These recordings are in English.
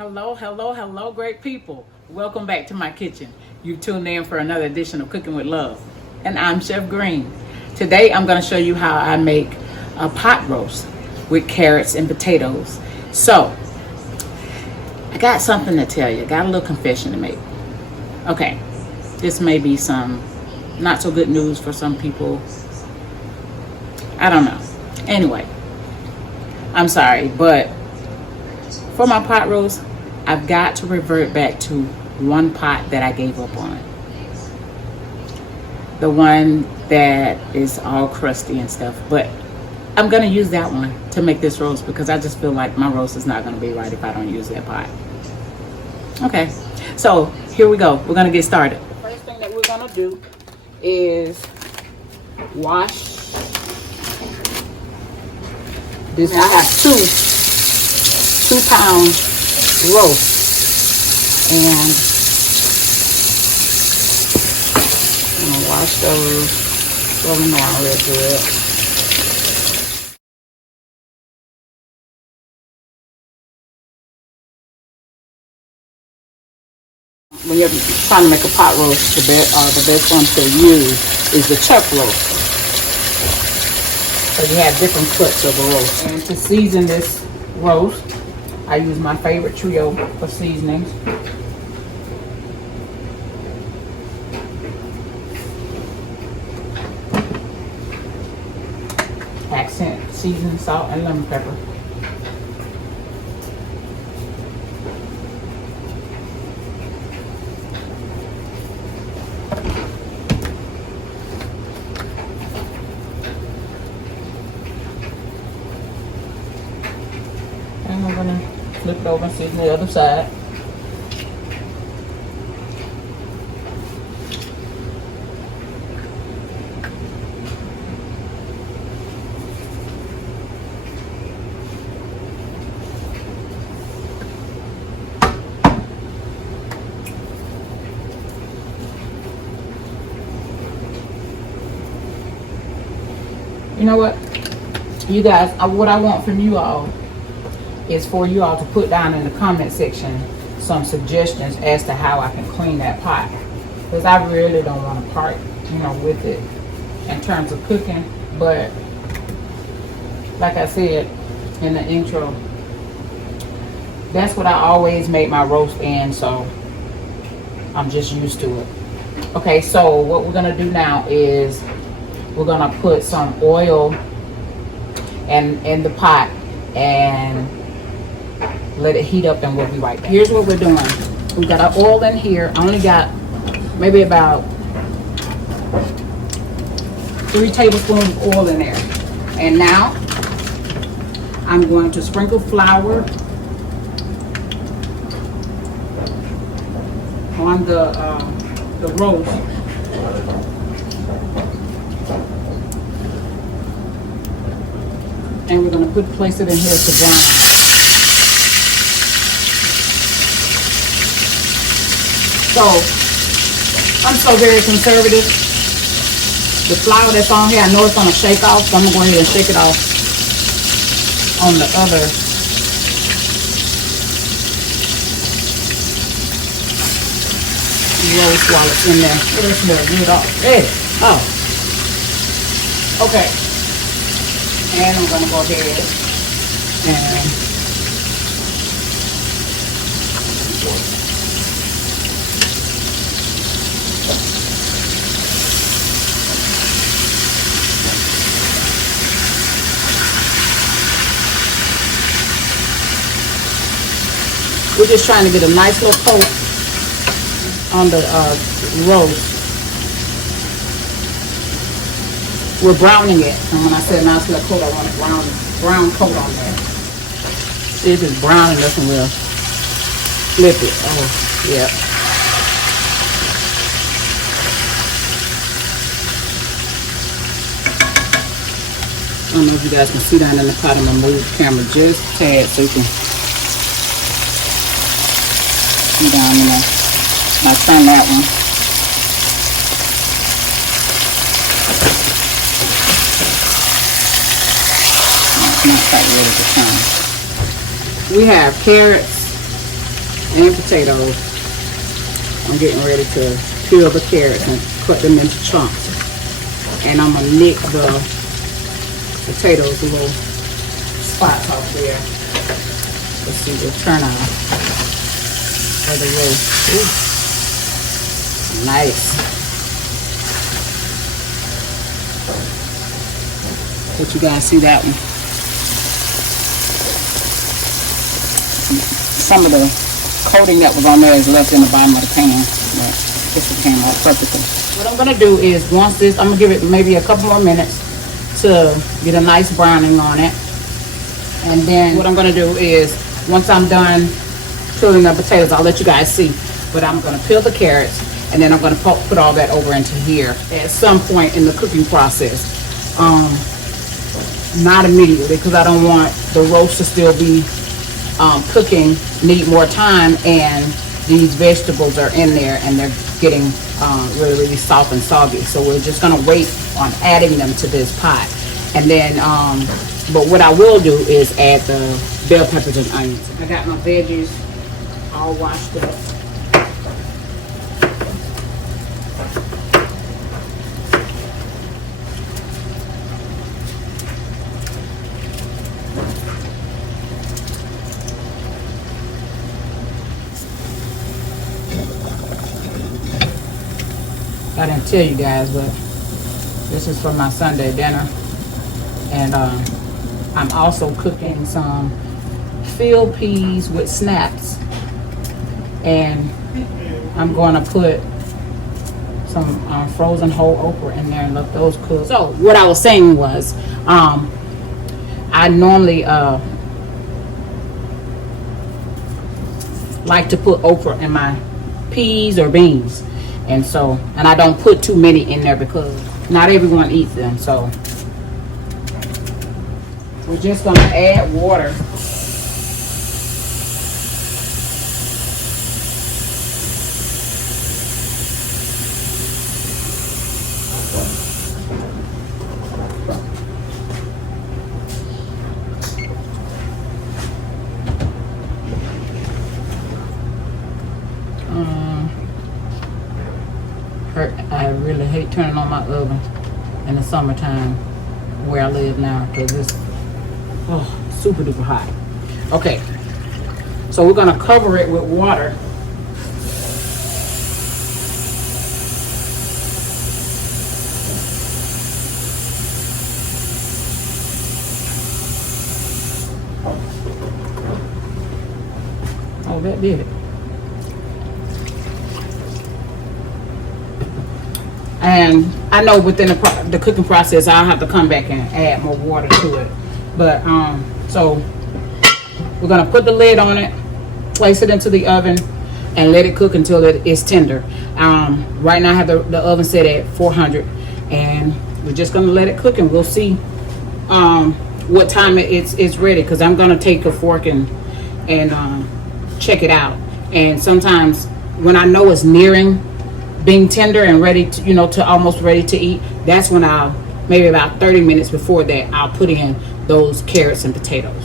Hello, hello, hello, great people. Welcome back to my kitchen. You tuned in for another edition of Cooking with Love. And I'm Chef Green. Today I'm going to show you how I make a pot roast with carrots and potatoes. So, I got something to tell you. I got a little confession to make. Okay, this may be some not so good news for some people. I don't know. Anyway, I'm sorry, but for my pot roast, I've got to revert back to one pot that I gave up on. The one that is all crusty and stuff. But I'm going to use that one to make this roast because I just feel like my roast is not going to be right if I don't use that pot. Okay, so here we go. We're going to get started. The first thing that we're going to do is wash. This, I have two pound roast, and I'm gonna wash those, throw them down real good. When you're trying to make a pot roast, the best one to use is the chuck roast. So you have different cuts of a roast. And to season this roast, I use my favorite trio for seasonings. Accent seasoning, salt, and lemon pepper. And I'm gonna flip it over and season the other side. You know what? You guys, what I want from you all is for you all to put down in the comment section some suggestions as to how I can clean that pot, because I really don't want to part with it in terms of cooking. But like I said in the intro, that's what I always make my roast in, so I'm just used to it. Okay, so what we're gonna do now is we're gonna put some oil in the pot and let it heat up, and we'll be right back. Here's what we're doing. We got our oil in here. I only got maybe about 3 tablespoons of oil in there. And now I'm going to sprinkle flour on the roast. And we're going to place it in here to brown. So, I'm so very conservative. The flour that's on here, I know it's going to shake off, so I'm going to go ahead and shake it off on the other. Roast while it's in there. It smells good off. Hey, oh. Okay. And I'm going to go ahead and we're just trying to get a nice little coat on the roast. We're browning it, and when I said nice little coat, I want a brown coat on there. See if it's brown enough, and we'll flip it. Oh, yeah. I don't know if you guys can see down in the pot. I'm gonna move the camera just a tad so you can see down in there. I'll turn that one. It's not quite ready to turn. We have carrots, and potatoes. I'm getting ready to peel the carrots and cut them into chunks. And I'm gonna nick the potatoes, a little spots off there. Let's see the turnout of the roast. Ooh. Nice. Let you guys see that one. Some of the coating that was on there is left in the bottom of the pan, but this one came out perfectly. What I'm gonna do is, once this, I'm gonna give it maybe a couple more minutes to get a nice browning on it. And then what I'm gonna do is, once I'm done peeling the potatoes, I'll let you guys see. But I'm gonna peel the carrots, and then I'm gonna put all that over into here at some point in the cooking process. Not immediately, because I don't want the roast to still be cooking, need more time, and these vegetables are in there and they're getting really soft and soggy. So we're just gonna wait on adding them to this pot. And then, but what I will do is add the bell peppers and onions. I got my veggies all washed up. I didn't tell you guys, but this is for my Sunday dinner. And I'm also cooking some field peas with snaps. And I'm going to put some frozen whole okra in there and let those cook. So what I was saying was, I normally like to put okra in my peas or beans. And so, and I don't put too many in there because not everyone eats them. So we're just gonna add water. I really hate turning on my oven in the summertime where I live now, because it's super duper hot. Okay, so we're gonna cover it with water. Oh, that did it. And I know within the cooking process, I'll have to come back and add more water to it. But, so we're going to put the lid on it, place it into the oven, and let it cook until it is tender. Right now I have the oven set at 400, and we're just going to let it cook, and we'll see what time it's ready, because I'm going to take a fork and check it out. And sometimes when I know it's nearing being tender and ready to, to almost ready to eat, that's when I'll, maybe about 30 minutes before that, I'll put in those carrots and potatoes.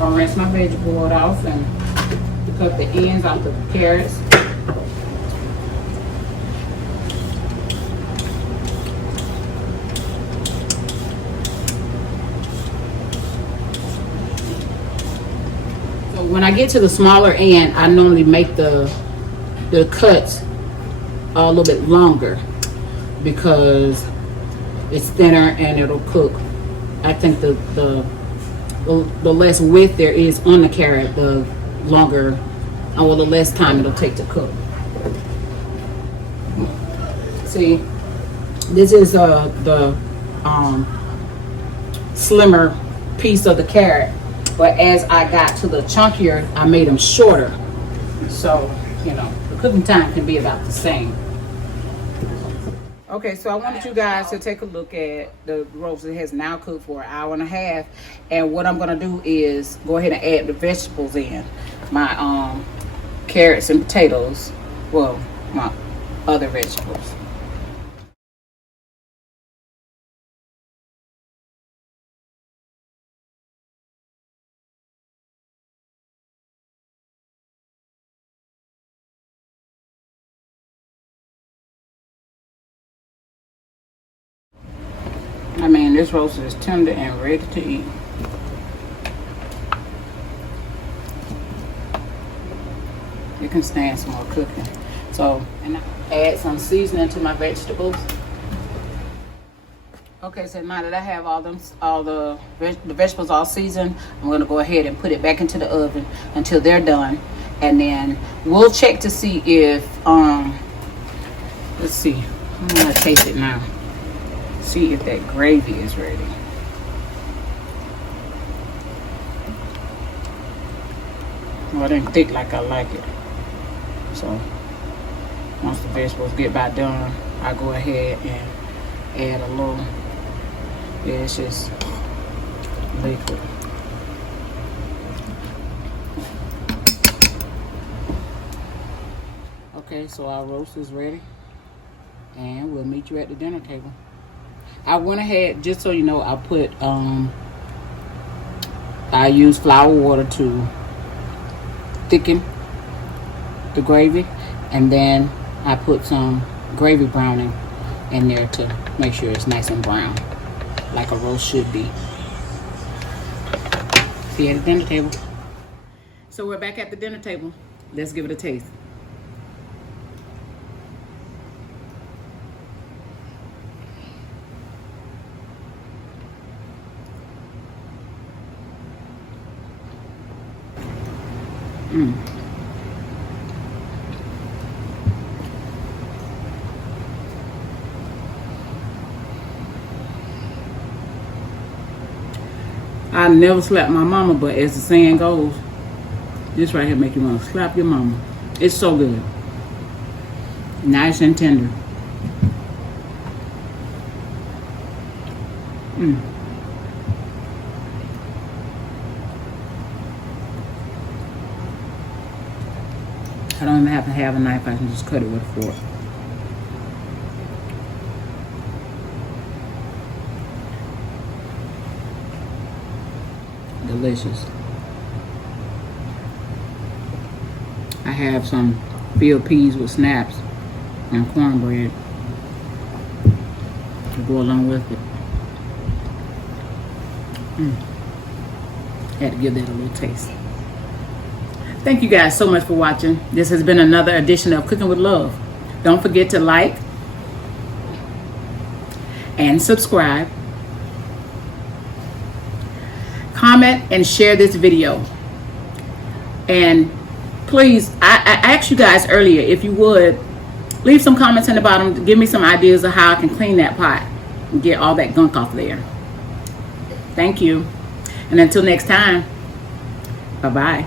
I'll rinse my vegetable board off and cut the ends off the carrots. So when I get to the smaller end, I normally make the cuts a little bit longer because it's thinner and it'll cook. I think the the less width there is on the carrot, the longer, or the less time it'll take to cook. See, this is the slimmer piece of the carrot, but as I got to the chunkier, I made them shorter. So, you know, the cooking time can be about the same. Okay, so I wanted you guys to take a look at the roast. It has now cooked for 1.5 hours. And what I'm gonna do is go ahead and add the vegetables in. My carrots and potatoes. Well, my other vegetables. I mean, this roast is tender and ready to eat. It can stand some more cooking. So, and I add some seasoning to my vegetables. Okay, so now that I have all the vegetables all seasoned, I'm gonna go ahead and put it back into the oven until they're done, and then we'll check to see if let's see. I'm gonna taste it now. See if that gravy is ready. Well, it ain't thick like I like it. So once the vegetables get about done, I go ahead and add a little. Yeah, it's just liquid. Okay, so our roast is ready, and we'll meet you at the dinner table. I went ahead, just so you know, I use flour water to thicken the gravy, and then I put some gravy browning in there to make sure it's nice and brown, like a roast should be. See you at the dinner table. So we're back at the dinner table. Let's give it a taste. I never slapped my mama, but as the saying goes, this right here make you want to slap your mama. It's so good. Nice and tender. I don't even have to have a knife. I can just cut it with a fork. Delicious. I have some field peas with snaps and cornbread to go along with it. Had to give that a little taste. Thank you guys so much for watching. This has been another edition of Cooking with Love. Don't forget to like and subscribe. Comment and share this video. And please, I asked you guys earlier, if you would, leave some comments in the bottom to give me some ideas of how I can clean that pot and get all that gunk off there. Thank you. And until next time, bye-bye.